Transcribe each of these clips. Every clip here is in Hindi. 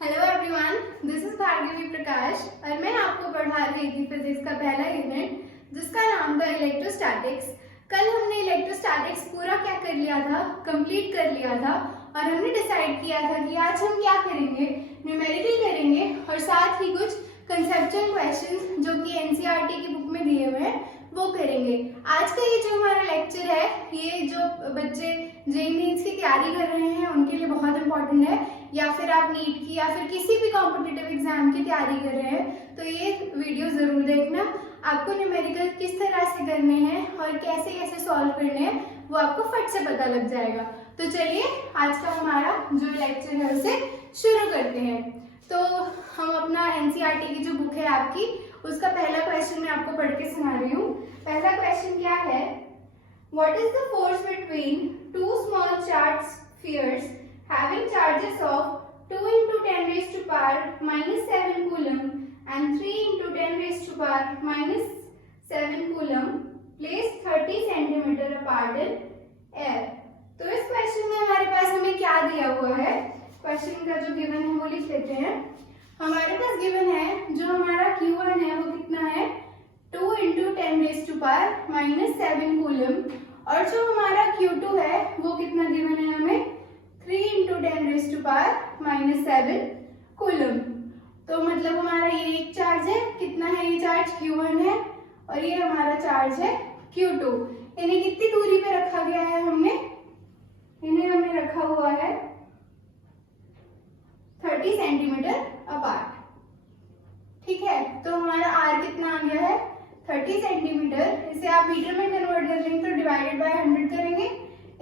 Hello everyone, this is Bhargavi Prakash और मैं आपको पढ़ा रही थी फिजिक्स का पहला यूनिट जिसका नाम था इलेक्ट्रोस्टैटिक्स। कल हमने इलेक्ट्रोस्टैटिक्स पूरा क्या कर लिया था, कंप्लीट कर लिया था और हमने डिसाइड किया था कि आज हम क्या करेंगे, न्यूमेरिकल करेंगे और साथ ही कुछ कंसेप्चुअल क्वेश्चंस जो कि एनसीईआरटी की बुक में दिए हुए हैं वो करेंगे। आज का ये जो हमारा लेक्चर है, ये जो बच्चे जेईई मेंस की तैयारी कर रहे हैं उनके लिए बहुत इंपॉर्टेंट है, या फिर आप नीट की या फिर किसी भी कॉम्पिटिटिव एग्जाम की तैयारी कर रहे हैं तो ये वीडियो जरूर देखना। आपको न्यूमेरिकल किस तरह से करने हैं और कैसे कैसे सॉल्व करने हैं वो आपको फट से पता लग जाएगा। तो चलिए आज का हमारा जो लेक्चर है उसे शुरू करते हैं। तो हम अपना एनसीईआरटी की जो बुक है आपकी, उसका पहला क्वेश्चन मैं आपको पढ़ के सुना रही हूँ। पहला क्वेश्चन क्या है, what is the force between two small charge spheres having charges of 2 into 10 raised to power minus 7 coulomb and 3 into 10 raised to power minus 7 coulomb placed 30 centimeter apart in air। तो इस क्वेश्चन में हमारे पास हमें क्या दिया हुआ है, क्वेश्चन का जो गिवन है वो लिख लेते हैं। हमारे पास गिवन है जो हमारा Q1 है वो कितना है 2 into 10 raised to power minus 7 coulomb और जो हमारा Q2 है वो कितना गिवन है हमें 3 into 10 raised to power minus 7 coulomb. तो मतलब हमारा ये एक चार्ज है, कितना है ये चार्ज Q1 है और ये हमारा चार्ज है Q2। इन्हें कितनी दूरी पे रखा गया है, इन्हें हमने रखा हुआ है 30 सेंटीमीटर अपार्ट। ठीक है, तो हमारा R कितना आ गया है 30 सेंटीमीटर। इसे आप मीटर में कन्वर्ट कर लेंगे तो डिवाइडेड बाय 100 करेंगे।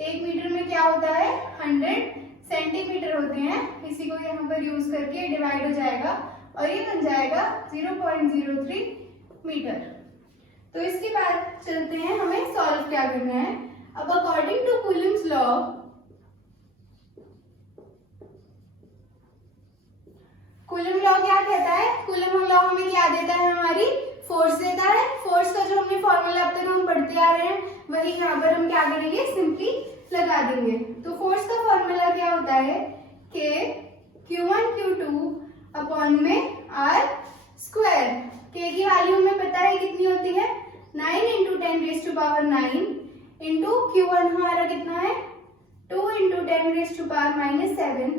1 मीटर में क्या होता है 100 सेंटीमीटर होते हैं, इसी को यहाँ पर यूज करके डिवाइड हो जाएगा और ये बन जाएगा 0.03 मीटर। तो इसके बाद चलते हैं, हमें सॉल्व क्या करना है। अब according to Coulomb's law, Coulomb law क्या कहता है, कूलम लॉ हमें क्या देता है, हमारी फोर्स देता है। फोर्स का जो हमने फॉर्मूला अब तक हम पढ़ते आ रहे हैं वही यहाँ पर हम क्या करेंगे, सिंपली लगा देंगे। तो फोर्स का फॉर्मूला क्या होता है कि Q1 Q2 अपॉन में R स्क्वायर। K की वैल्यू हमें पता है कितनी होती है 9 into 10 raised to power 9 into Q1 हमारा कितना है 2 into 10 raised to power minus 7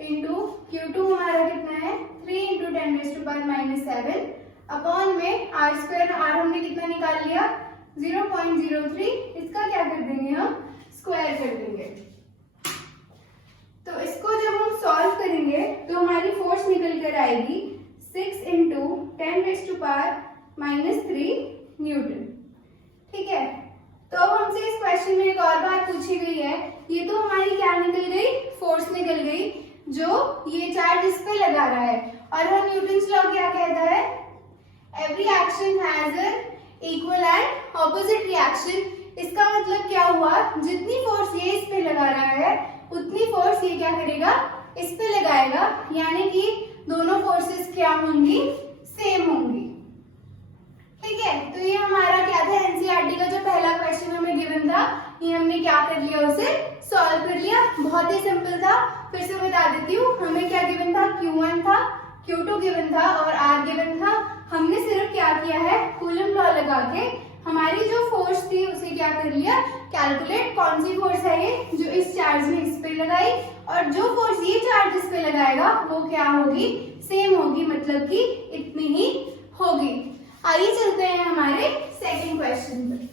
into Q2 हमारा कितना है 3 into 10 raised to power minus 7 upon में R स्क्वायर। R हमने कितना निकाल लिया 0.03, इसका क्या कर देंगे हम स्क्वायर कर देंगे। तो इसको जब हम सॉल्व करेंगे तो हमारी फोर्स निकल कर आएगी 6 into 10 raised to power minus 3 Newton. ठीक है, तो अब हमसे इस क्वेश्चन में एक और बात पूछी गई है, ये तो हमारी क्या निकल गई, फोर्स निकल गई जो ये चार्ज इस पे लगा रहा है। और हम न्यूटन्स लॉ क्या कहता है, every action has an equal and opposite reaction. इसका मतलब क्या हुआ, जितनी फोर्स ये इस पे लगा रहा है उतनी फोर्स ये क्या करेगा इस पे लगाएगा, यानी कि दोनों फोर्सेस क्या होंगी, सेम होंगी। ठीक है, तो ये हमारा क्या था, एनसीईआरटी का जो पहला क्वेश्चन हमें गिवन था ये हमने क्या कर लिया, उसे सॉल्व कर लिया। बहुत ही सिंपल था, फिर से बता देती हूँ। हमें क्या गिवन था, Q1 था, Q2 गिवन था और R गिवन था। हमने सिर्फ क्या किया है, कूलम लॉ लगा के हमारी जो फोर्स थी उसे क्या कर लिया, कैलकुलेट। कौन सी फोर्स है ये, जो इस चार्ज ने इस पे लगाई और जो फोर्स ये चार्ज इस पे लगाएगा वो क्या होगी, सेम होगी, मतलब कि इतनी ही होगी। आइए चलते हैं हमारे सेकंड क्वेश्चन पर।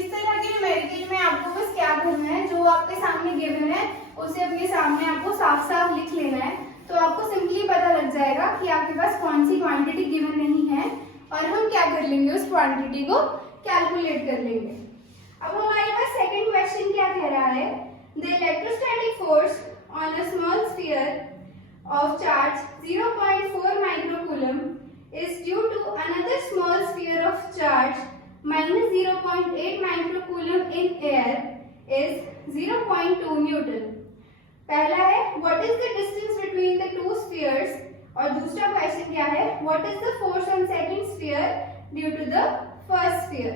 इस तरह के न्यूमेरिकल में आपको बस क्या करना है, जो आपके सामने गिवन है उसे अपने सामने आपको साफ साफ लिख लेना है, तो आपको सिंपली पता लग जाएगा कि आपके पास कौन सी क्वांटिटी गिवन नहीं है और हम क्या कर लेंगे, उस क्वांटिटी को कैलकुलेट कर लेंगे। अब हमारे पास सेकंड क्वेश्चन क्या कह रहा है, the electrostatic force on a small sphere of charge 0.4 microcoulomb is due to another small sphere of charge minus 0.8 microcoulomb in air is 0.2 newton. पहला है what is the distance between the two spheres और दूसरा क्वेश्चन क्या है, what is the force on second sphere due to the first sphere.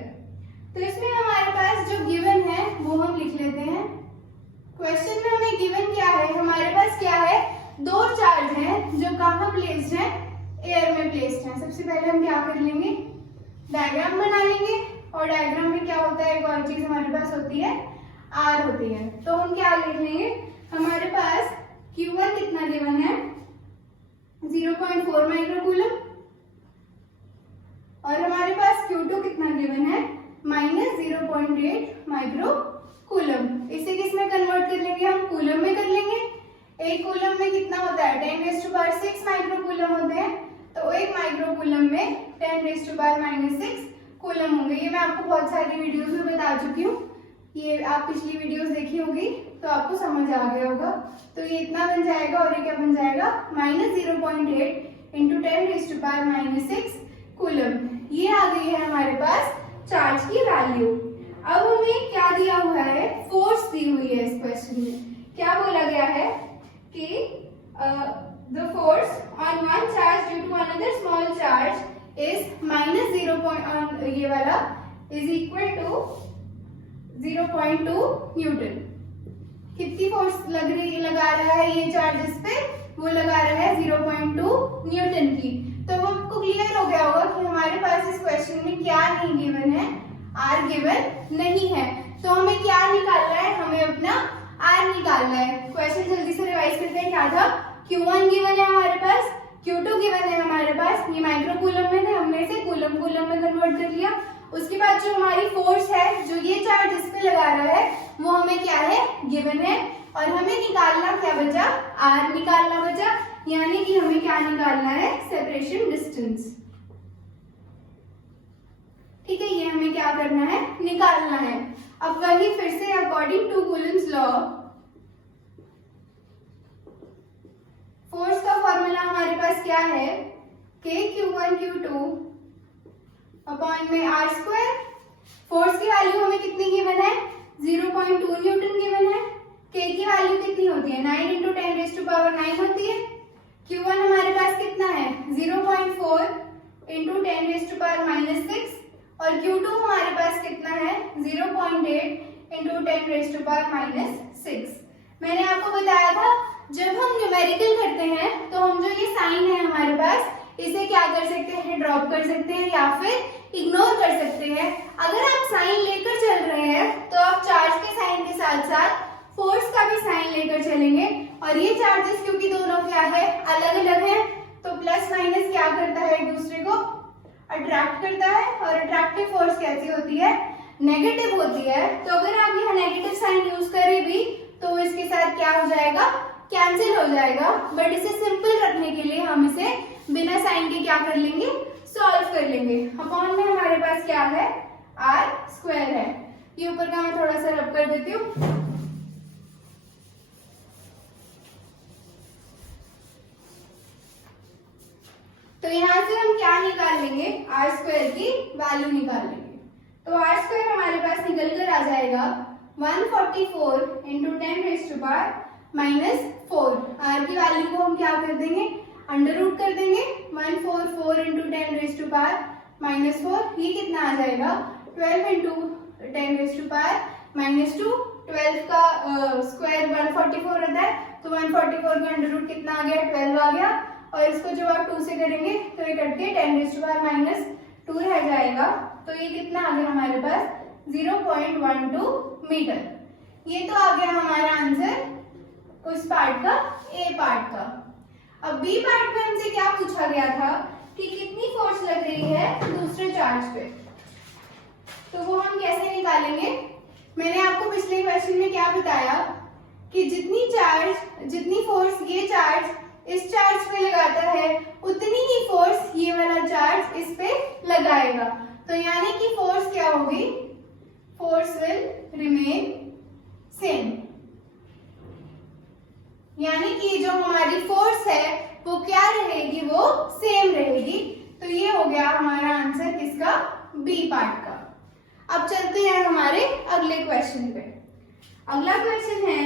तो इसमें हमारे पास जो गिवन है वो हम लिख लेते हैं। क्वेश्चन में हमें डायग्राम बना लेंगे, और डायग्राम में क्या होता है, एक और चीज हमारे पास होती है, आर होती है। तो हम क्या लिख लेंगे, हमारे पास Q1 कितना गिवन है, 0.4 माइक्रोकूलम, और हमारे पास Q2 कितना गिवन है, -0.8 माइक्रोकूलम। इसे किस में कन्वर्ट कर लेंगे, हम कूलम में कर लेंगे। एक कूलम में कितना होता है, 10⁻6 माइक्रोकूलम होते हैं, तो एक माइक्रोकूलम में 10⁻⁻6 कूलम होंगे। ये मैं आपको बहुत सारी वीडियोस में बता चुकी हूँ, ये आप पिछली वीडियोस देखी होगी तो आपको समझ आ गया होगा। तो ये इतना बन जाएगा, और ये क्या बन जाएगा, -0.8 × 10⁻⁻6 कूलम। ये आ गई है हमारे पास चार्ज की वैल्यू। अब हमें क्या दिया हुआ है, फोर्स दी हुई है इस क्वेश्चन में। क्या बोला गया है कि the force on one charge due to another small charge is -0. ये वाला is equal to 0.2 न्यूटन। कितनी फोर्स लगा रहा है ये चार्ज इस पे, वो लगा रहा है 0.2 न्यूटन की। तो वो आपको क्लियर हो गया होगा कि हमारे पास इस क्वेश्चन में क्या नहीं गिवन है, आर गिवन नहीं है। तो हमें क्या निकालना है, हमें अपना आर निकालना है। क्वेश्चन जल्दी से रिवाइज करते हैं। क्या था, Q1 गिवन है हमारे पास, Q2 गिवन है हमारे पास, ये माइक्रोकूलम में थे, हमने इसे कूलम में कन्वर्ट कर लिया। उसके बाद जो हमारी फोर्स है, जो ये चार्ज इस पे लगा रहा है, वो हमें क्या है, गिवन है, और हमें निकालना क्या बचा, आर निकालना बचा, यानी कि हमें क्या निकालना है, सेपरेशन डिस्टेंस। ठीक है, ये हमें क्या करना है, निकालना है। अब वही फिर से according to Coulomb's law, force का फॉर्मूला हमारे पास क्या है, Q1 Q2 अपॉन में आर स्क्वायर। फोर्स की वैल्यू हमें कितनी गिवन है, 0.2 न्यूटन गिवन है। K की वैल्यू कितनी होती है, 9 × 10⁻9 होती है। Q1 हमारे पास कितना है, 0.4 × 10⁻6, और Q2 हमारे पास कितना है, 0.8 × 10⁻6। मैंने आपको बताया था जब हम न्यूमेरिकल करते हैं तो हम जो ये साइन है हमारे पास, इसे क्या कर सकते हैं, ड्रॉप कर सकते हैं या फिर इग्नोर कर सकते हैं। अगर आप साइन लेकर चल रहे हैं तो आप चार्ज के साइन के साथ साथ फोर्स का भी साइन लेकर चलेंगे, और ये चार्जेस क्योंकि दोनों क्या है, अलग अलग हैं, तो प्लस माइनस क्या करता है, एक दूसरे को अट्रैक्ट करता है। और अट्रैक्टिव फोर्स कैसी होती है, नेगेटिव होती है। तो अगर आप यहाँ नेगेटिव साइन यूज करें भी तो इसके साथ क्या हो जाएगा, कैंसिल हो जाएगा। बट इसे सिंपल रखने के लिए हम इसे बिना साइन के क्या कर लेंगे, सॉल्व कर लेंगे। अपॉन में हमारे पास क्या है, आर स्क्वायर है। ये ऊपर का मैं थोड़ा सा रब कर देती हूँ। तो यहाँ से हम क्या निकाल लेंगे, आर स्क्वायर की वैल्यू निकाल लेंगे। तो आर स्क्वायर हमारे पास निकल कर आ जाएगा 144 × 10⁻⁻4। आर की वैल्यू को हम क्या कर देंगे, अंडर रूट कर देंगे। 144 × 10⁻⁻4, ये कितना आ जाएगा, 12 × 10⁻⁻2। 12 का स्क्वायर 144 होता है, तो 144 का अंडर रूट कितना आ गया, 12 आ गया। और इसको जब आप 2 से करेंगे तो ये कट के 10⁻⁻2 रह जाएगा। तो ये कितना आ गया हमारे पास, 0.12 मीटर। ये तो आ गया हमारा आंसर उस पार्ट का, ए पार्ट का। अब बी पार्ट में हमसे क्या पूछा गया था कि कितनी फोर्स लग रही है दूसरे चार्ज पे, तो वो हम कैसे निकालेंगे। मैंने आपको पिछले क्वेश्चन में क्या बताया कि जितनी फोर्स ये चार्ज इस चार्ज पे लगाता है, उतनी ही फोर्स ये वाला चार्ज इस पे लगाएगा। तो यानी कि फोर्स क्या होगी, फोर्स विल रिमेन सेम, यानी कि जो हमारी फोर्स है वो क्या रहेगी, वो सेम रहेगी। तो ये हो गया हमारा आंसर किसका, बी पार्ट का। अब चलते हैं हमारे अगले क्वेश्चन पे। अगला क्वेश्चन है,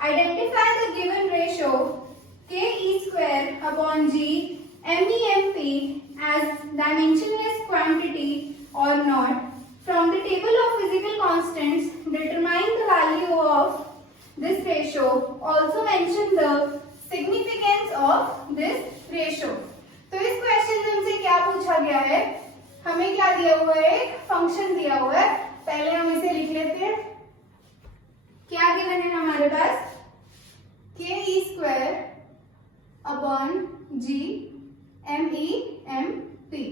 identify the given ratio Ke²/G MEMP as dimensionless quantity or not. From the table of physical constants, determine the value of this ratio. Also mention the significance of this ratio. तो इस क्वेश्चन में हमसे क्या पूछा गया है, हमें क्या दिया हुआ है, एक फंक्शन दिया हुआ है। पहले हम इसे लिख लेते हैं। क्या गिवन है हमारे पास, K E square upon G M E M P.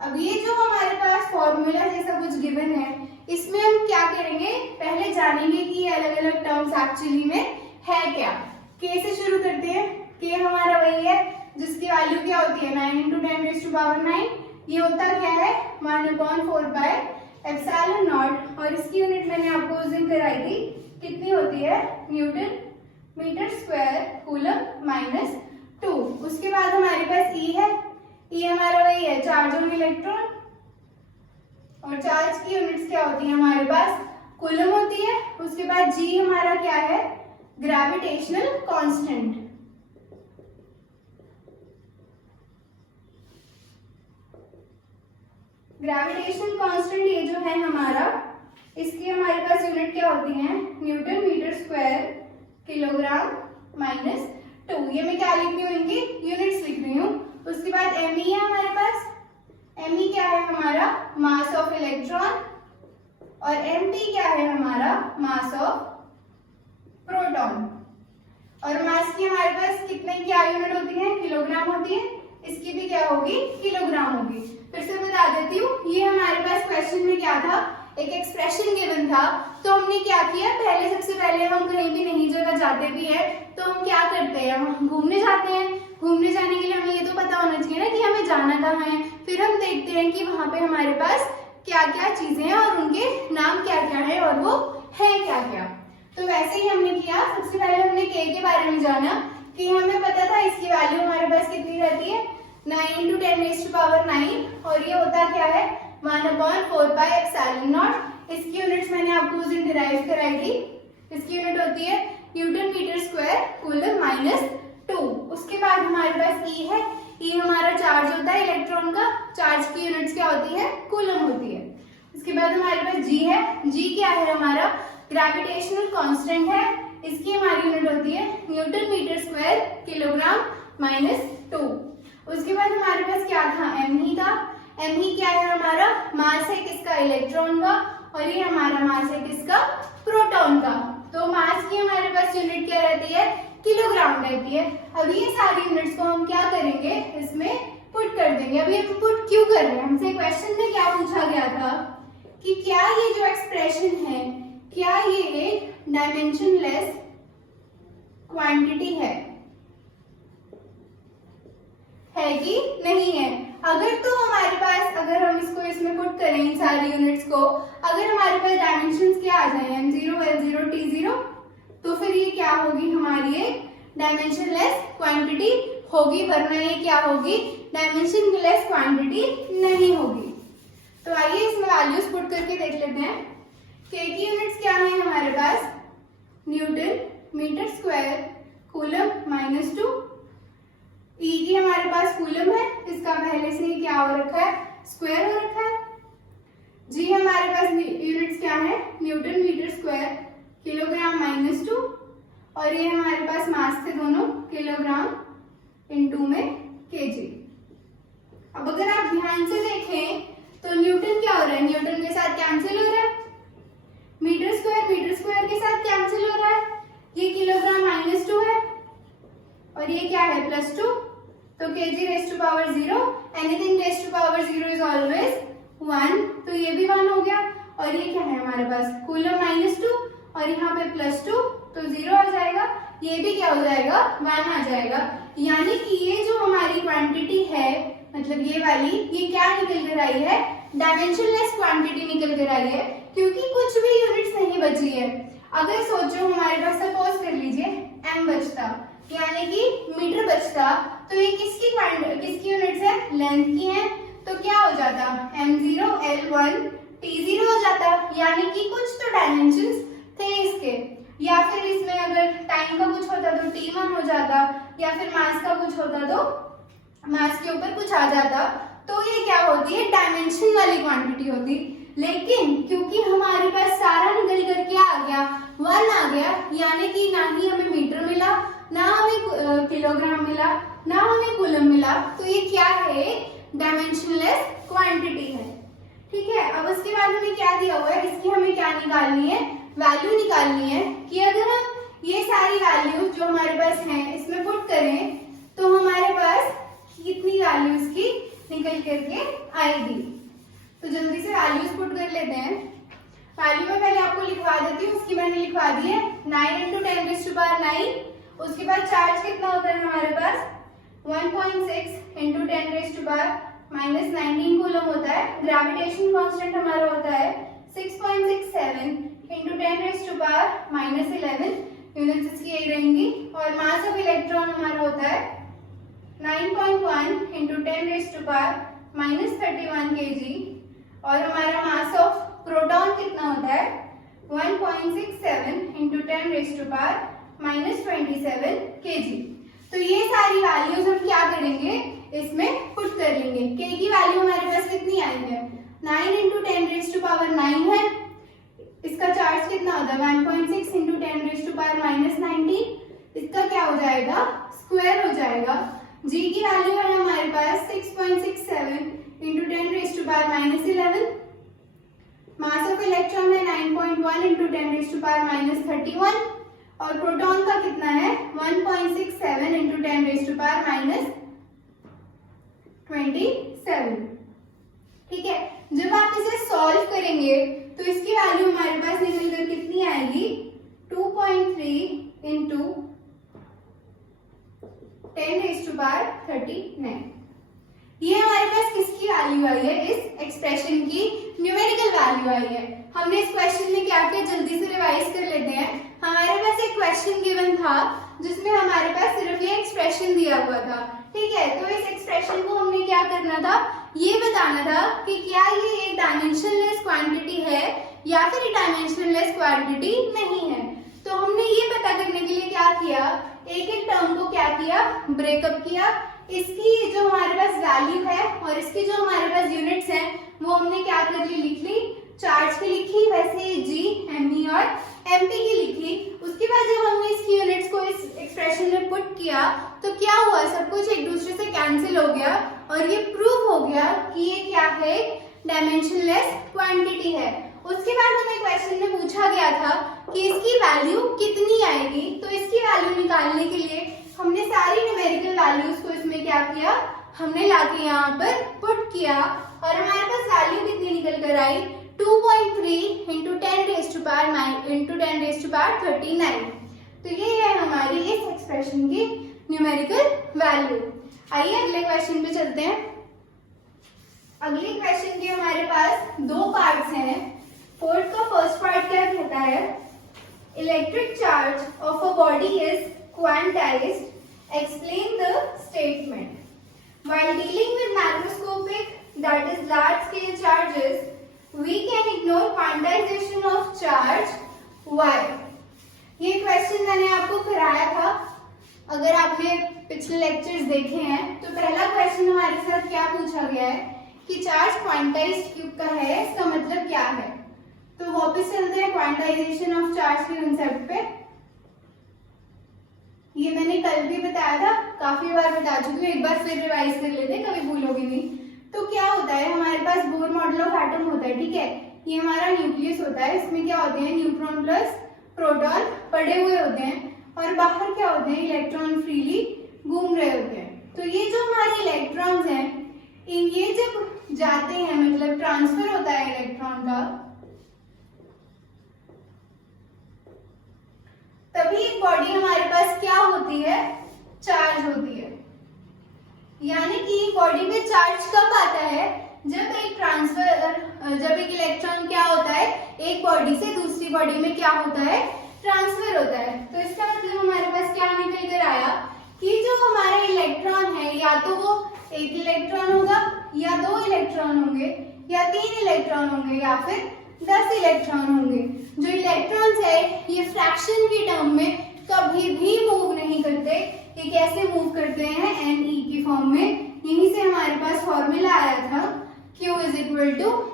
अब ये जो हमारे पास फॉर्मूला जैसा कुछ गिवन है, इसमें हम क्या करेंगे, पहले जानेंगे कि ये अलग अलग टर्म्स एक्चुअली में है क्या। के से शुरू करते हैं। के हमारा वही है जिसकी वैल्यू क्या होती है 9 × 10⁻⁹। ये होता क्या है 1/4πε0, और इसकी यूनिट मैंने आपको उस दिन कराई थी, कितनी होती है, newton metre square coulomb minus 2। उसके बाद हमारे पास ई है। ई हमारा वही है चार्ज ऑन इलेक्ट्रॉन, और चार्ज की यूनिट्स क्या होती है हमारे पास, कूलम होती है। उसके बाद जी हमारा क्या है, ग्रेविटेशनल कांस्टेंट। ग्रेविटेशनल कांस्टेंट ये जो है हमारा, इसकी हमारे पास यूनिट क्या होती है, newton metre square kilogram minus 2। ये मैं क्या लिख रही हूँ, इनकी यूनिट्स लिख रही हूँ। उसके बाद एम ई है हमारे पास। एम ई क्या है हमारा, मास ऑफ इलेक्ट्रॉन, और एम पी क्या है हमारा, मास ऑफ प्रोटॉन। और मास की हमारे पास कितने क्या यूनिट होती है, किलोग्राम होती है। इसकी भी क्या होगी, किलोग्राम होगी। फिर से बता देती हूँ, ये हमारे पास क्वेश्चन में क्या था, एक एक्सप्रेशन गिवन था। तो हमने क्या किया, पहले सबसे पहले हम कहीं भी नई जगह जाते भी है तो हम क्या करते हैं, हम घूमने जाते हैं। घूमने जाने के लिए हमें ये तो पता होना चाहिए ना कि हमें जाना कहाँ है। फिर हम देखते हैं कि वहां पे हमारे पास क्या क्या चीजें हैं और उनके नाम क्या क्या है और वो है क्या क्या। तो वैसे ही हमने किया। सबसे पहले हमने के बारे में जाना कि हमें पता था इसकी वैल्यू हमारे पास कितनी रहती है, 9 × 10⁻⁹, और ये होता क्या है 1/4πε0। इसकी यूनिट्स मैंने आपको उस दिन डिराइव कराई थी। इसकी यूनिट होती है newton metre square coulomb minus 2। उसके बाद हमारे पास ई है। ई हमारा चार्ज होता है इलेक्ट्रॉन का। चार्ज की यूनिट्स क्या होती है, कूलम होती है। उसके बाद हमारे पास जी है। जी क्या है हमारा, ग्रेविटेशनल कांस्टेंट है। इसकी हमारी यूनिट होती है newton metre square kilogram minus 2। उसके बाद हमारे पास क्या था, एम ही था। एम ही क्या है हमारा, मास है किसका, इलेक्ट्रॉन का, और ये हमारा मास है किसका, प्रोटॉन का। तो मास की हमारे पास यूनिट क्या रहती है, किलोग्राम रहती है। अब ये सारी यूनिट्स को हम क्या करेंगे, इसमें पुट कर देंगे। अभी हम पुट क्यों कर रहे हैं, हमसे क्वेश्चन में क्या पूछा गया था कि क्या ये जो एक्सप्रेशन है, क्या ये एक डायमेंशनलेस क्वांटिटी है कि नहीं है। अगर तो हमारे पास, अगर हम इसको इसमें पुट करें इन सारी यूनिट्स को, अगर हमारे पास डायमेंशंस क्या आ जाए, m0 l0 t0, तो फिर ये क्या होगी, हमारी एक डायमेंशनलेस क्वांटिटी होगी, वरना ये क्या होगी, डायमेंशनलेस क्वांटिटी नहीं होगी। तो आइए इसमें वैल्यूज पुट करके देख लेते हैं। के की यूनिट्स क्या है हमारे पास, newton metre square coulomb minus 2। E की हमारे पास कूलम है, इसका पहले से ही क्या हो रखा है, स्क्वायर हो रखा है। जी हमारे पास यूनिट्स क्या है, newton metre square kilogram minus 2, और ये हमारे पास मास थे दोनों, किलोग्राम इनटू में केजी। अब अगर आप ध्यान से देखें तो न्यूटन क्या हो रहा है, न्यूटन के साथ कैंसिल हो रहा है, मीटर स्क्वायर के साथ कैंसिल हो रहा है, ये किलोग्राम माइनस 2 है और ये क्या है +2, तो kg raise to power 0, anything raise to power 0 is always 1, तो ये भी 1 हो गया। और ये क्या है हमारे पास, कूलम -2 और यहाँ पे +2, तो 0 आ जाएगा, ये भी क्या हो जाएगा, 1 आ जाएगा। यानी कि ये जो हमारी क्वांटिटी है, मतलब ये वाली, ये क्या निकल कर आई है, डायमेंशनलेस क्वांटिटी निकल कर आई है, क्योंकि कुछ भी यूनिट्स नहीं बची है। अगर सोचो हमारे पास, सपोज कर लीजिए m बचता, यानी कि मीटर बचता, तो ये किसकी यूनिट्स है, लेंथ की है, तो क्या हो जाता, m0 l1 t0 हो जाता, यानी कि कुछ तो डायमेंशंस थे इसके। या फिर इसमें अगर टाइम का कुछ होता तो t1 हो जाता, या फिर मास का कुछ होता तो मास के ऊपर कुछ आ जाता, तो ये क्या होती है, डायमेंशन वाली क्वांटिटी होती। लेकिन क्योंकि हमारे पास सारा निकल कर क्या आ गया, 1 आ गया, यानी कि ना ही हमें मीटर मिला, ना हमें किलोग्राम मिला, ना हमें कूलम मिला, तो ये क्या है, डायमेंशनलेस क्वांटिटी है। ठीक है, अब उसके बाद हमें क्या दिया हुआ है, इसकी हमें क्या निकालनी है, वैल्यू निकालनी है कि अगर हम ये सारी वैल्यूज जो हमारे पास हैं इसमें पुट करें तो हमारे पास कितनी वैल्यूज की निकल करके आएगी। तो जल्दी से वैल्यूज पुट कर लेते हैं। वैल्यू में पहले आपको लिखवा देती हूँ, उसकी मैंने लिखवा दी है 9 × 10⁻9। उसके बाद चार्ज कितना होता है हमारे पास 1.6 × 10⁻19 कूलम होता है। ग्रेविटेशन कांस्टेंट हमारा होता है 6.67 × 10⁻11 यूनिट्स इसकी यही रहेंगी। और मास ऑफ इलेक्ट्रॉन हमारा होता है 9.1 × 10⁻31 kg। और हमारा मास ऑफ प्रोटॉन कितना होता है 1.67 × 10⁻27 kg। तो ये सारी वैल्यूज हम क्या करेंगे, इसमें पुट कर लेंगे। k की वैल्यू हमारे पास कितनी आई है 9 × 10⁻9 है। इसका चार्ज कितना होता है 1.6 × 10⁻19। इसका क्या हो जाएगा, स्क्वायर हो जाएगा। g की वैल्यू है हमारे पास 6.67 × 10⁻11। मास ऑफ इलेक्ट्रॉन है 9.1 × 10⁻31। और प्रोटॉन का कितना है 1.67 × 10⁻27। ठीक है, जब आप इसे सॉल्व करेंगे तो इसकी वैल्यू हमारे पास निकलकर कितनी आएगी 2.3 × 10⁻39। ये हमारे पास किसकी वैल्यू आई है, इस एक्सप्रेशन की न्यूमेरिकल वैल्यू आई है। हमने इस क्वेश्चन में क्या किया, जल्दी से रिवाइज कर लेते हैं। हमारे पास एक क्वेश्चन गिवन था जिसमें हमारे पास सिर्फ ये एक्सप्रेशन दिया हुआ था। ठीक है, तो इस एक्सप्रेशन को हमने क्या करना था, ये बताना था कि क्या ये एक डायमेंशनलेस क्वांटिटी है या फिर डायमेंशनलेस क्वांटिटी नहीं है। तो हमने ये पता करने के लिए क्या किया, एक एक टर्म को क्या किया, ब्रेकअप किया। इसकी जो हमारे पास वैल्यू है और इसकी जो हमारे पास यूनिट्स हैं वो हमने क्या कर ली, लिख ली। चार्ज की लिखी, वैसे जी, एमई और एमपी की लिखी। उसके बाद जब हमने इसकी यूनिट्स को इस एक्सप्रेशन में पुट किया तो क्या हुआ, सब कुछ एक दूसरे से कैंसिल हो गया और ये प्रूव हो गया कि ये क्या है, डायमेंशनलेस क्वांटिटी है। उसके बाद हमें क्वेश्चन में पूछा गया था कि इसकी वैल्यू कितनी आएगी। तो इसकी वैल्यू निकालने के लिए हमने सारी न्यूमेरिकल वैल्यूज को इसमें क्या किया, हमने लाके यहाँ पर पुट किया और हमारे पास वैल्यू कितनी निकल कर आई 2.3 × 10⁻39। तो ये है हमारी इस एक्सप्रेशन की न्यूमेरिकल वैल्यू। आइए अगले क्वेश्चन पे चलते हैं। अगले क्वेश्चन के हमारे पास दो पार्ट्स हैं। फोर्थ का फर्स्ट पार्ट क्या कहता है, electric charge of a body is quantized, explain the statement. While dealing with macroscopic, that is large scale charges, we can ignore quantization of charge. Why? ये क्वेश्चन मैंने आपको कराया था। अगर आपने पिछले लेक्चर्स देखे हैं तो पहला क्वेश्चन हमारे साथ क्या पूछा गया है कि चार्ज क्वांटाइज्ड क्यों का है, इसका मतलब क्या है। तो वापस चलते हैं क्वांटाइजेशन ऑफ चार्ज के कंसेप्ट पे। ये मैंने कल भी बताया था, काफी बार बता चुकी हूँ, एक बार फिर रिवाइज कर लेते हैं, कभी भूलोगे नहीं। तो क्या होता है, हमारे पास बोर मॉडल ऑफ एटम होता है। ठीक है, ये हमारा न्यूक्लियस होता है। इसमें क्या होते हैं, न्यूट्रॉन प्लस प्रोटॉन पड़े हुए होते हैं और बाहर क्या होते हैं, इलेक्ट्रॉन फ्रीली घूम रहे होते हैं। तो ये जो हमारे इलेक्ट्रॉन्स हैं, ये जब जाते हैं, मतलब ट्रांसफर होता है इलेक्ट्रॉन का, तभी एक बॉडी हमारे पास क्या होती है, चार्ज होती है। यानी कि बॉडी में चार्ज कब आता है, जब एक इलेक्ट्रॉन क्या होता है, एक बॉडी से दूसरी बॉडी में क्या होता है, ट्रांसफर होता है। तो इसका मतलब हमारे पास क्या निकल कर आया कि जो हमारा इलेक्ट्रॉन है, या तो वो एक इलेक्ट्रॉन होगा, या दो इलेक्ट्रॉन होंगे, या तीन इलेक्ट्रॉन होंगे, या फिर 10 इलेक्ट्रॉन होंगे। जो इलेक्ट्रॉन्स है ये फ्रैक्शन की टर्म में कभी भी मूव नहीं करते। ये कैसे मूव करते हैं, Ne की फॉर्म में। यहीं से हमारे पास फॉर्मूला आया था Q =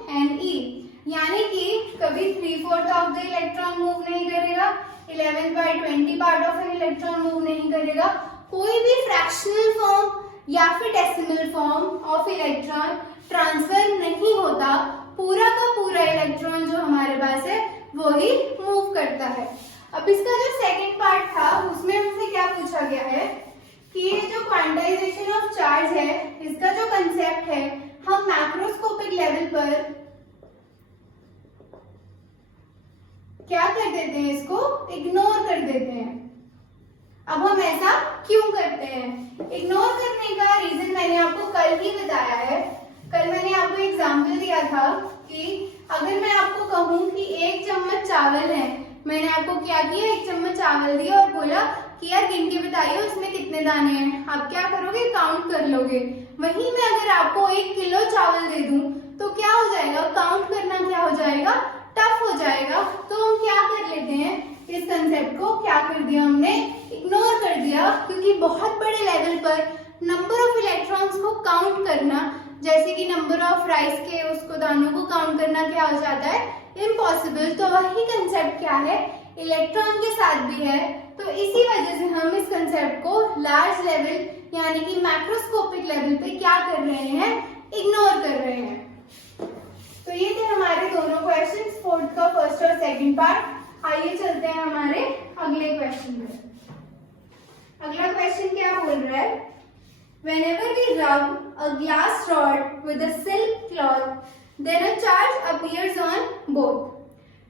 Ne। यानी कि कभी 3/4 ऑफ द इलेक्ट्रॉन मूव नहीं करेगा, 11/20 part of an electron move नहीं करेगा। कोई भी फ्रैक्शनल फॉर्म या फिर decimal form of electron transfer नहीं होता, पूरा का पूरा इलेक्ट्रॉन जो हमारे पास है वो ही मूव करता है। अब इसका जो सेकंड पार्ट था उसमें हमसे क्या पूछा गया है कि ये जो क्वांटाइजेशन ऑफ चार्ज है इसका जो कंसेप्ट है हम मैक्रोस्कोपिक लेवल पर क्या कर देते हैं, इसको इग्नोर कर देते हैं। अब हम ऐसा क्यों करते हैं? इग्नोर करने का रीजन मैंने आपको कल ही बताया है। कल मैंने आपको एग्जांपल दिया था कि अगर मैं आपको कहूं कि 1 चम्मच चावल है, मैंने आपको क्या किया, 1 चम्मच चावल दिया और बोला कि यार गिन के बताइए उसमें कितने दाने हैं। आप क्या करोगे, काउंट कर लोगे। वहीं मैं अगर आपको 1 किलो चावल दे दूं तो क्या हो जाएगा, काउंट करना क्या हो जाएगा, टफ हो जाएगा। तो हम क्या कर लेते हैं, इस कंसेप्ट को क्या कर दिया हमने, इग्नोर कर दिया, क्योंकि बहुत बड़े लेवल पर नंबर ऑफ इलेक्ट्रॉन्स को काउंट करना, जैसे कि नंबर ऑफ राइस के उसको दानों को काउंट करना क्या हो जाता है, इम्पॉसिबल। तो वही कंसेप्ट क्या है, इलेक्ट्रॉन के साथ भी है। तो इसी वजह से हम इस कंसेप्ट को लार्ज लेवल यानी कि मैक्रोस्कोपिक लेवल पे क्या कर रहे हैं, इग्नोर कर रहे हैं। तो ये थे हमारे दोनों क्वेश्चंस, फोर्थ का फर्स्ट और सेकंड पार्ट। आइए चलते हैं हमारे अगले क्वेश्चन पे। अगला क्वेश्चन क्या बोल रहा है, whenever we rub a glass rod with a silk cloth, then a charge appears on both.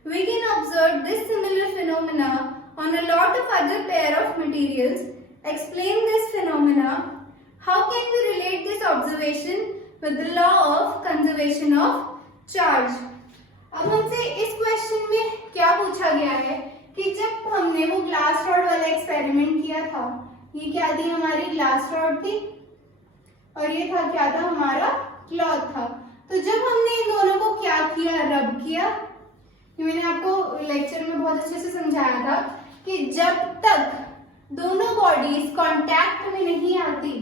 We can observe this similar phenomena on a lot of other pair of materials. Explain this phenomena. How can we relate this observation with the law of conservation of charge? अब हमसे इस क्वेश्चन में क्या पूछा गया है कि जब हमने वो ग्लास रॉड वाला एक्सपेरिमेंट किया था, ये क्या थी, हमारी ग्लास रॉड थी और ये था क्या था, हमारा क्लॉथ था। तो जब हमने इन दोनों को क्या किया, रब किया, ये मैंने आपको लेक्चर में बहुत अच्छे से समझाया था कि जब तक दोनों बॉडीज कांटेक्ट में नहीं आती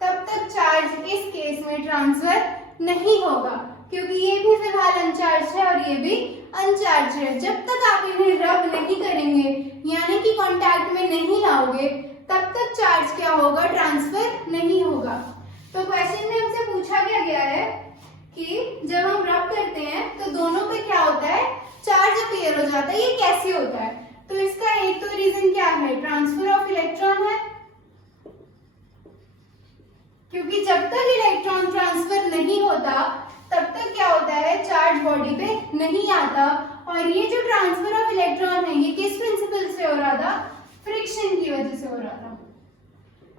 तब तक चार्ज इस केस में ट्रांसफर नहीं होगा, क्योंकि ये भी फिलहाल अनचार्ज है और ये भी अनचार्ज है। जब तक आप इन्हें रब नहीं करेंगे यानी कि कांटेक्ट में नहीं लाओगे तब तक चार्ज क्या होगा, ट्रांसफर नहीं होगा। तो क्वेश्चन में हमसे पूछा गया है कि जब हम रब करते हैं तो दोनों पे क्या होता है, चार्ज अपीयर हो जाता है। ये कैसे होता है, तो इसका एक तो रीजन क्या है, ट्रांसफर ऑफ इलेक्ट्रॉन है, क्योंकि जब तक इलेक्ट्रॉन ट्रांसफर नहीं होता तब तक क्या होता है, चार्ज बॉडी पे नहीं आता। और ये जो ट्रांसफर ऑफ इलेक्ट्रॉन है ये किस प्रिंसिपल से हो रहा था, फ्रिक्शन की वजह से हो रहा था।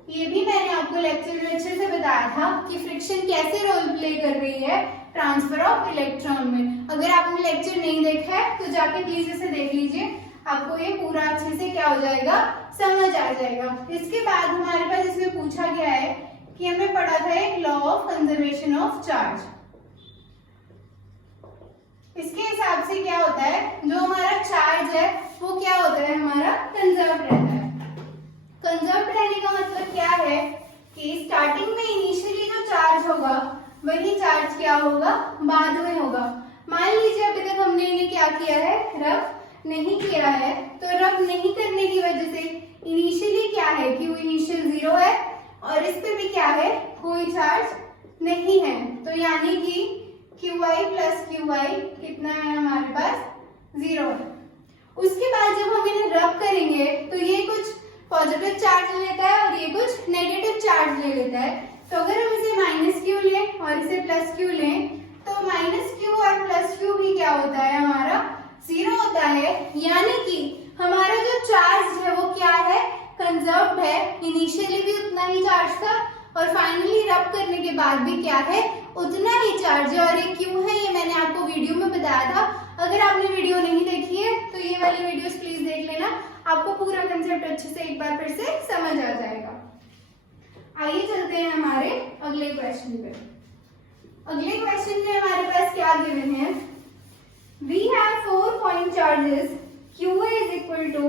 ये भी मैंने आपको लेक्चर में अच्छे से बताया था कि फ्रिक्शन कैसे रोल प्ले कर रही है ट्रांसफर ऑफ इलेक्ट्रॉन में। अगर आपने लेक्चर नहीं देखा है तो जाके प्लीज इसे देख लीजिए, आपको ये पूरा अच्छे से क्या हो जाएगा, समझ आ जाएगा। इसके बाद हमारे पास इसमें पूछा गया है कि हमने पढ़ा था एक law of conservation of charge. इसके हिसाब से क्या होता है, जो हमारा चार्ज है वो क्या होता है, हमारा कंजर्व रहता है। कंजर्व रहने का मतलब क्या है कि स्टार्टिंग में इनिशियली जो चार्ज होगा वही चार्ज क्या होगा, बाद में होगा। मान लीजिए अभी तक हमने इन्हें क्या किया है, रब नहीं किया है, तो रब नहीं करने की वजह से इनिशियली क्या है कि वो इनिशियल 0 है और इस पे भी क्या है, कोई चार्ज नहीं है। तो यानी कि QI प्लस QI कितना है हमारे पास, 0 है। उसके बाद जब हम इन्हें रब करेंगे तो ये कुछ पॉजिटिव चार्ज ले लेता है और ये कुछ नेगेटिव चार्ज ले लेता है। तो अगर हम इसे -Q लें और इसे +Q लें तो -Q और +Q भी क्या होता है, हमारा 0 होता है। यानी कि हमारा जो चार्ज है वो क्या है, कंजर्व्ड है। इनिशियली भी उतना ही चार्ज था और फाइनली रब करने के बाद भी क्या है, उतना ही चार्ज है। और ये क्यों है ये मैंने आपको वीडियो में बताया था। अगर आपने वीडियो नहीं देखी है तो ये वाली वीडियोस प्लीज देख लेना, आपको पूरा कंसेप्ट अच्छे से एक बार फिर से समझ आ जाएगा। आइए चलते हैं हमारे अगले क्वेश्चन पे। अगले क्वेश्चन में हमारे पास क्या गिवन है, we have 4 point charges, QA is equal to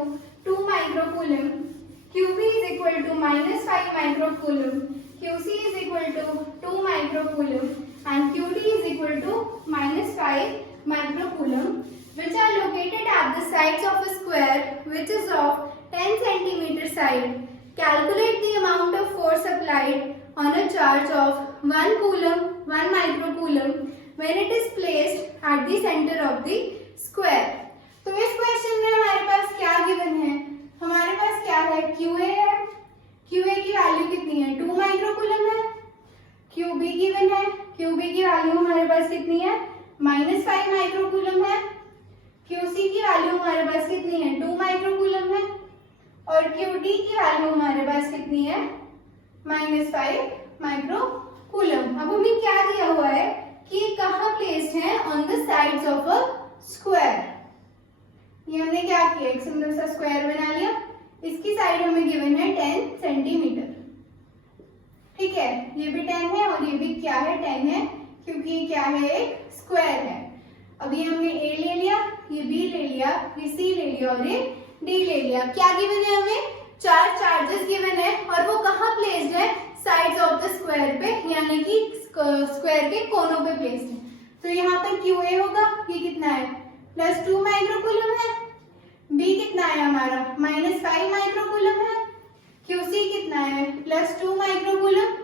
2 microcoulomb, QB is equal to -5 microcoulomb, QC is equal to 2 microcoulomb and QD is equal to -5 microcoulomb, which are located at the sides of a square which is of 10 centimeter side. Calculate the amount of force applied on a charge of 1 coulomb, 1 microcoulomb when it is placed at the center of the square. तो इस क्वेश्चन में हमारे पास क्या गिवन है? हमारे पास क्या है? QA है, QA की वैल्यू कितनी है? 2 माइक्रोकूलम है। QB गिवन है, QB की वैल्यू हमारे पास कितनी है? -5 माइक्रोकूलम है। QC की वैल्यू हमारे पास कितनी है? 2 माइक्रोकूलम है। और QD की वैल्यू हमारे पास कितनी है? -5 माइक्रोकूलम। अब हमें क्या दिया हुआ है कि कहाँ प्लेस्ड है? On the sides of a square. ये हमने क्या किया? एक सुंदर सा स्क्वायर बना लिया। इसकी साइड हमें गिवन है 10 सेंटीमीटर। ठीक है, ये भी 10 है और ये भी क्या है? 10 है, क्योंकि ये क्या है? एक स्क्वायर है। अब ये हमने A ले लिया, ये B ले लिया, ये C ले लिया और ये D ले लिया। क्या गिवन है हमें? 4 चार्जेस गिवन है और वो कहाँ प्लेस्ड है? साइड्स ऑफ द स्क्वायर पे, यानी कि स्क्वायर के कोनों पे प्लेस्ड है। तो यहाँ पर QA होगा, ये कितना है? +2 माइक्रोकूलम है। B कितना है हमारा? -5 माइक्रोकूलम है। QC कितना है? +2 माइक्रोकूलम।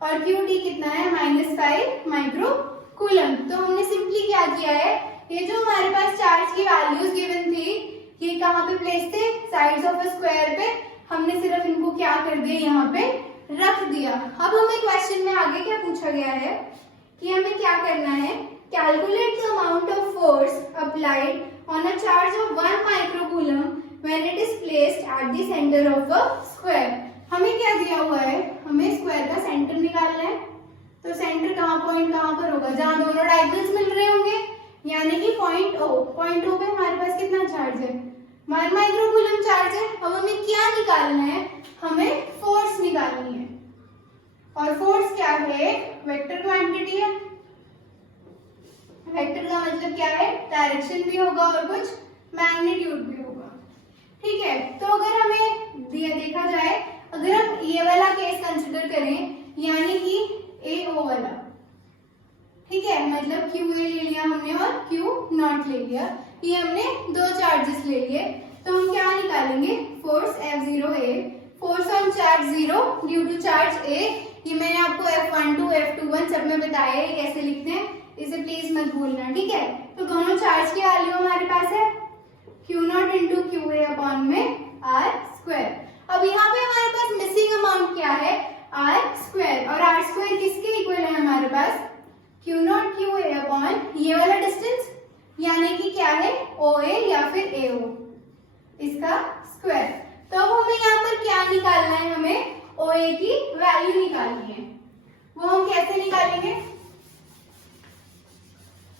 और QD कितना है? -5 माइक्रोकूलम। तो हमने सिंपली क्या किया है? ये जो हमारे पास चार्ज की वैल्यूज गिवन थी, ये कहाँ पे प्लेस थे? साइड्स ऑफ स्क्वायर पे। हमने सिर्फ इनको क्या कर दिया? यहाँ पे रख दिया। अब हमें क्वेश्चन में आगे क्या पूछा गया है कि हमें क्या करना है? Calculate the amount of force applied on a charge of 1 microcoulomb when it is placed at the centre of a square. हमें क्या दिया हुआ है? हमें स्क्वायर का सेंटर निकालना है। तो सेंटर कहाँ, पॉइंट कहाँ पर होगा? जहां दोनों डायगोनल्स मिल रहे होंगे, यानी कि पॉइंट O। पॉइंट O पे हमारे पास कितना चार्ज है? 1 माइक्रोकूलम चार्ज है। अब हमें क्या निकालना है? हमें फोर्स निकालनी है। और फोर्स क्या है? वेक्टर क्वांटिटी है। वेक्टर का मतलब क्या है? डायरेक्शन भी होगा और कुछ मैग्नीट्यूड भी होगा। ठीक है, तो अगर हमें देखा जाए, अगर हम ये वाला केस कंसिडर करें, यानी कि AO वाला, ठीक है, मतलब QA ले लिया हमने और Q0 ले लिया, ये हमने 2 चार्जेस ले लिए। तो हम क्या निकालेंगे? Force F0A, force on charge 0 due to charge A। ये मैंने आपको F12 F21 सब में बताया है कैसे लिखते हैं, इसे प्लीज मत भूलना। ठीक है, तो दोनों चार्ज की वैल्यू हमारे पास है Q0 इंटू QA अपॉन में R स्क्वायर। अब यहाँ पे हमारे पास मिसिंग अमाउंट क्या है? R square. और R स्क्वायर किसके इक्वल है हमारे पास? Q0 QA अपॉन ये वाला डिस्टेंस, यानी कि क्या है? OA या फिर AO, इसका स्क्वायर। तो अब हमें यहाँ पर क्या निकालना है? हमें OA की वैल्यू निकालनी है। वो हम कैसे निकालेंगे?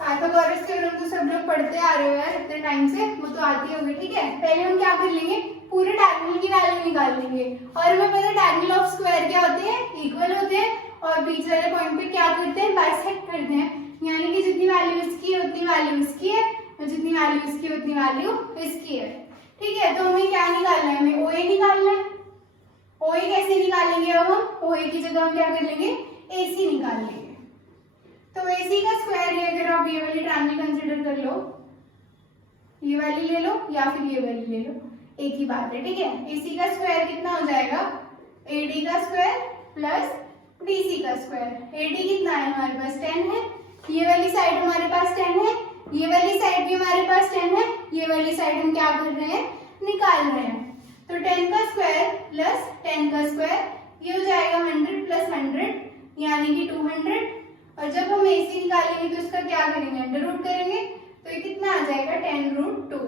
पाइथागोरस थ्योरम तो सब लोग पढ़ते आ रहे हो यार इतने टाइम से, वो तो आती होगी। ठीक है, पहले हम क्या कर लेंगे? पूरे डायगोनल की वैल्यू निकाल लेंगे। और हमें पता है डायगोनल ऑफ स्क्वायर क्या होते हैं? इक्वल होते हैं। और बीच वाले पॉइंट पे क्या करते हैं? बाइसेक्ट करते हैं, यानी कि जितनी वैल्यू इसकी है उतनी वैल्यू इसकी है, और जितनी वैल्यू इसकी है उतनी वैल्यू इसकी है। ठीक है, तो हमें क्या निकालना है? हमें OA निकालना है। OA कैसे निकालेंगे? अब हम OA की जगह हम क्या कर लेंगे? AC निकाल लेंगे। तो AC का स्क्वायर है, अगर आप ये वाली ट्रायंगल कंसीडर कर लो, ये वाली ले लो या फिर ये वाली ले लो, एक ही बात है। ठीक है, AC का स्क्वायर कितना हो जाएगा? AD का स्क्वायर प्लस BC का स्क्वायर। AD कितना है हमारे पास? 10 है। ये वाली साइड हमारे पास 10 है, ये वाली साइड भी हमारे पास 10 है। ये वाली साइड हम क्या कर रहे हैं? निकाल रहे हैं। तो 10 का स्क्वायर प्लस 10 का स्क्वायर, ये हो जाएगा 100 प्लस 100, यानी कि 200। और जब हम AC निकालेंगे तो इसका क्या करेंगे? अंडर रूट करेंगे। तो ये कितना आ जाएगा? 10√2।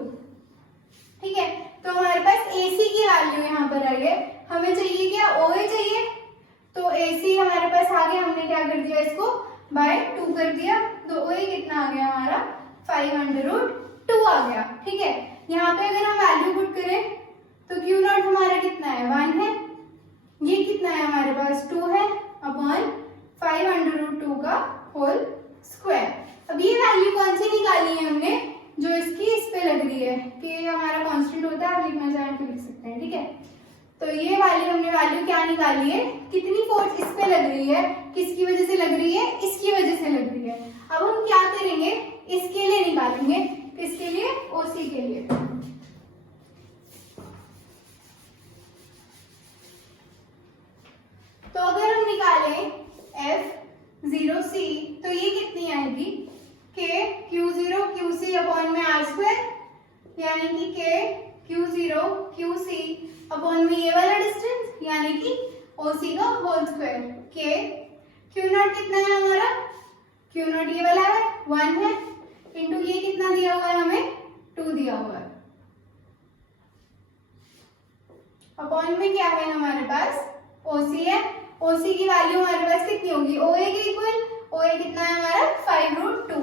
ठीक है, तो हमारे पास AC की वैल्यू यहाँ पर आई है। हमें चाहिए क्या? OA चाहिए। तो AC हमारे पास आ गया, हमने क्या कर दिया? इसको बाय 2 कर दिया। तो OA कितना आ गया हमारा? 5√2 आ गया। ठीक है, यहाँ पे अगर हम वैल्यू पुट करें तो Q0 हमारा कितना है? 1 है। ये कितना है हमारे पास? 2 है अपॉन 5√2 का होल स्क्वायर। अब ये वैल्यू कौन सी निकाली है हमने? जो इसकी इस पे लग रही है, कि हमारा कांस्टेंट होता है, आप लिखना चाहें तो लिख सकते हैं। ठीक है, तो ये वाली हमने वैल्यू क्या निकाली है? कितनी फोर्स इस पे लग रही है, किसकी वजह से लग रही है? इसकी वजह से लग रही है। अब हम क्या करेंगे? इसके लिए निकालेंगे। किसके लिए? OC के लिए। तो अगर हम निकालें F आर स्क्वायर यानी कि के Q0 QC अपॉन में ये वाला डिस्टेंस यानी कि OC का होल स्क्वायर के Q0 कितना है हमारा, Q0 ये वाला है 1 है, इंटू ये कितना दिया हुआ है हमें 2 दिया हुआ है, अपॉन में क्या है हमारे पास OC है, OC की वैल्यू हमारे पास कितनी होगी OA के इक्वल, OA कितना है हमारा 5√2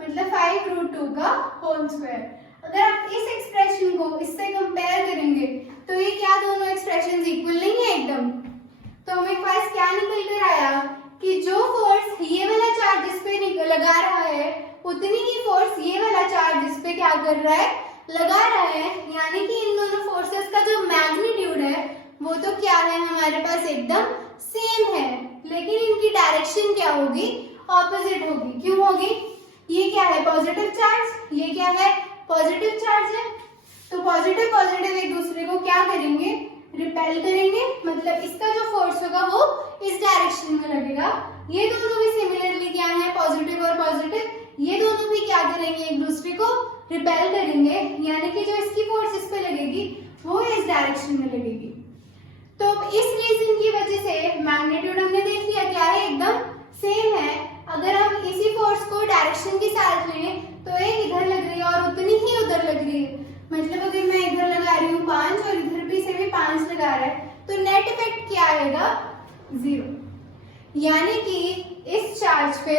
मतलब 5√2 का होल स्क्वायर। अगर आप इस एक्सप्रेशन को इससे कंपेयर करेंगे तो ये क्या दोनों एक्सप्रेशंस इक्वल नहीं है एकदम, तो हमें पास क्या निकल कर आया कि जो फोर्स ये वाला चार्ज जिस पे लगा रहा है उतनी ही फोर्स ये वाला चार्ज जिस पे क्या कर रहा है लगा रहा है, यानी कि इन दोनों फोर्सेस का जो मैग्नीट्यूड है वो तो क्या है हमारे पास एकदम सेम है, लेकिन इनकी डायरेक्शन क्या होगी ऑपोजिट होगी। क्यों होगी, ये क्या है पॉजिटिव चार्ज, ये क्या है पॉजिटिव चार्ज है, तो पॉजिटिव पॉजिटिव एक दूसरे को क्या करेंगे रिपेल करेंगे, मतलब इसका जो फोर्स होगा वो इस डायरेक्शन में लगेगा। ये दोनों भी सिमिलरली क्या है पॉजिटिव और पॉजिटिव, ये दोनों भी क्या करेंगे एक दूसरे को रिपेल करेंगे, यानी कि जो इसकी फोर्स इस पे लगेगी वो इस डायरेक्शन में लगेगी। तो इस रीजन की वजह से मैग्नीट्यूड हमने देख लिया क्या है एकदम सेम है। अगर हम इसी फोर्स को डायरेक्शन के साथ लें तो एक इधर लग रही है और उतनी ही उधर लग रही है, मतलब अगर मैं इधर लगा रही हूँ 5 और इधर भी से भी 5 लगा रहा है तो नेट इफेक्ट क्या आएगा 0, यानी कि इस चार्ज पे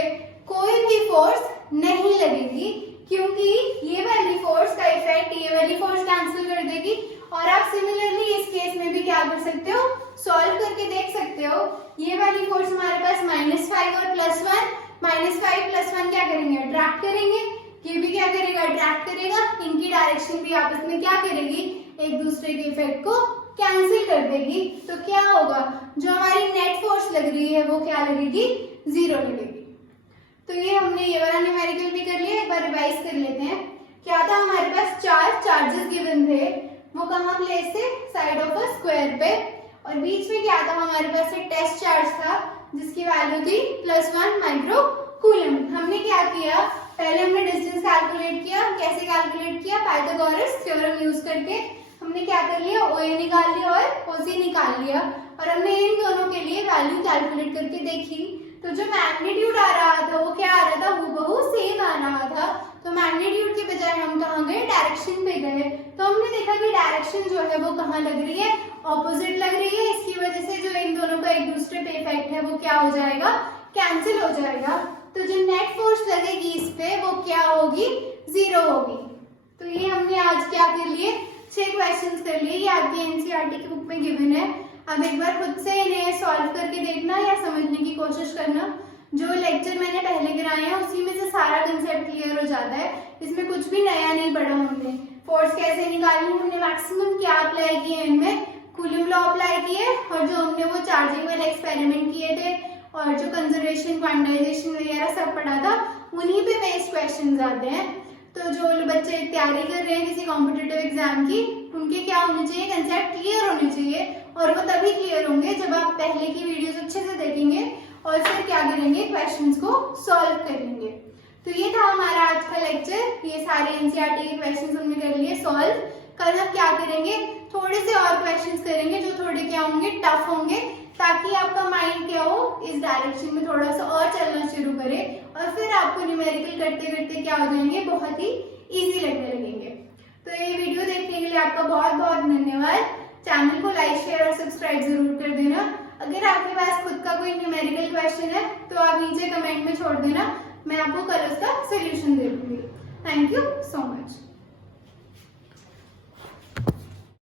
कोई भी फोर्स नहीं लगेगी क्योंकि ये वाली फोर्स का इफेक्ट ये वाली फोर्स कैंसिल कर देगी। और आप सिमिलरली इस केस में भी क्या कर सकते हो सॉल्व करके देख सकते हो, ये वाली फोर्स हमारे पास -5 और +1, -5 +1 क्या करेंगे अट्रैक्ट करेंगे, ये भी क्या करेगा अट्रैक्ट करेगा, इनकी डायरेक्शन भी आपस में क्या करेगी एक दूसरे के इफेक्ट को कैंसिल कर देगी। तो क्या होगा जो हमारी नेट फोर्स लग रही है वो क्या लगेगी 0 लगेगी। तो ये हमने ये वाला न्यूमेरिकल भी कर लिया, एक बार रिवाइज कर लेते हैं। क्या था हमारे पास 4 चार्जेस गिवन थे, वो कहाँ प्लेस थे साइड ऑफ अ स्क्वायर पे, और बीच में क्या था हमारे पास एक टेस्ट चार्ज था जिसकी वैल्यू थी +1 माइक्रो कूलम। हमने क्या किया पहले हमने डिस्टेंस कैलकुलेट किया, कैसे कैलकुलेट किया पाइथागोरस थ्योरम यूज करके हमने क्या कर लिया OA निकाल लिया और OC निकाल लिया, और हमने इन दोनों के लिए वैल्यू कैलकुलेट करके देखी तो जो मैग्नीट्यूड आ रहा था वो क्या आ रहा था हूबहू सेम आ रहा था। तो मैग्नीट्यूड के बजाय हम कहाँ गए डायरेक्शन पे गए, तो हमने देखा कि डायरेक्शन जो है वो कहाँ लग रही है ऑपोजिट लग रही है, इसकी वजह से जो इन दोनों का एक दूसरे पे इफेक्ट है वो क्या हो जाएगा कैंसिल हो जाएगा। तो जो नेट फोर्स लगेगी इस पे वो क्या होगी 0 होगी। तो ये हमने आज क्या कर लिए 6 क्वेश्चंस कर लिए, ये आपकी एनसीईआरटी की बुक में गिवन है। अब एक बार खुद से इन्हें सॉल्व करके देखना या समझने की कोशिश करना। जो लेक्चर मैंने पहले कराए हैं उसी में से सारा कंसेप्ट क्लियर हो जाता है, इसमें कुछ भी नया नहीं पढ़ा हमने। फोर्स कैसे निकालनी हमने मैक्सिमम क्या अप्लाई किए इनमें कूलम लॉ अप्लाई किए, और जो हमने वो चार्जिंग वाले एक्सपेरिमेंट किए थे और जो कंजर्वेशन क्वांटाइजेशन वगैरह सब पढ़ा था उन्हीं पे बेस्ड क्वेश्चन आते हैं। तो जो बच्चे तैयारी कर रहे हैं किसी कॉम्पिटिटिव एग्जाम की उनके क्या होने चाहिए कंसेप्ट क्लियर होने चाहिए, और वो तभी क्लियर होंगे जब आप पहले की वीडियोस अच्छे से देखेंगे और फिर क्या करेंगे क्वेश्चंस को सॉल्व करेंगे। तो ये था हमारा आज का लेक्चर, ये सारे एनसीईआरटी के क्वेश्चंस हमने कर लिए सॉल्व। कल हम क्या करेंगे थोड़े से और क्वेश्चंस करेंगे जो थोड़े क्या होंगे टफ होंगे, ताकि आपका माइंड क्या हो इस डायरेक्शन में थोड़ा सा और चलना शुरू करे, और फिर आपको न्यूमेरिकल करते करते क्या हो जाएंगे बहुत ही इजी लगने लगेंगे। तो ये वीडियो देखने के लिए आपका बहुत बहुत धन्यवाद। चैनल को लाइक शेयर और सब्सक्राइब जरूर कर देना। अगर आपके पास खुद का कोई न्यूमेरिकल क्वेश्चन है तो आप नीचे कमेंट में छोड़ देना, मैं आपको कल उसका सोल्यूशन दे दूंगी। Thank you so much.